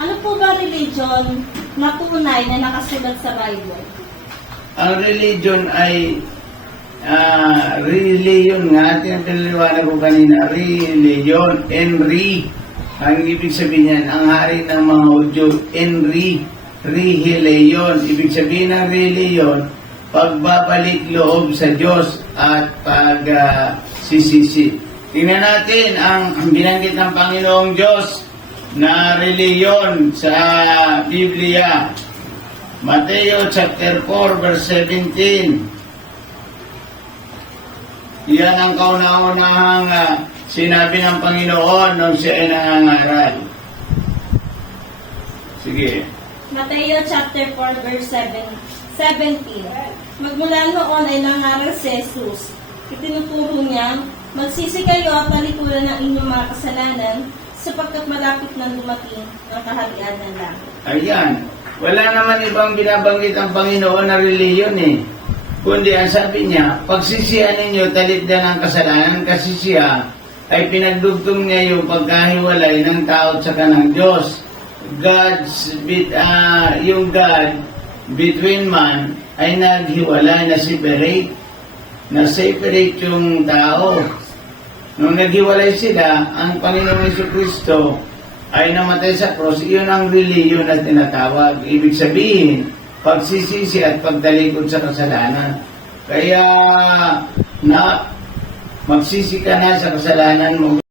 Ano po ba religion na tunay na nakasulat sa Bible? Ang religion ay religion nga, tinataliwanag ko kanina, religion, Enri. Ang ibig sabihin yan, ang hari ng mga Hudyo, Enri, Riheleyon. Ibig sabihin ng religion, pagbabalik loob sa Diyos at pagsisisi. Tingnan natin ang binanggit ng Panginoong Diyos na religion sa Biblia. Mateo chapter 4 verse 17. Yan ang kauna-unahang sinabi ng Panginoon nung siya ay nangangaral. Sige. Mateo chapter 4 verse 17. Magmula noon ay nangaral si Jesus. Itinuturo niya, magsisi kayo at talikuran ng inyong mga kasalanan sapagkat malapit na dumating ang kaharian ng langit. Ayan. Wala naman ibang binabanggit ang Panginoon na reliyon kundi ang sabi niya, pagsisihan ninyo taliddan ng kasalanan kasi siya ay pinagdugtong niya yung pagkahiwalay ng tao at saka ng Diyos. Yung God between man ay naghiwalay, na-separate yung tao. Nung naghiwalay sila, ang Panginoong Jesucristo ay namatay sa cross. Iyon ang reliyon na tinatawag. Ibig sabihin, pagsisisi at pagtalikod sa kasalanan. Kaya magsisi ka na sa kasalanan mo.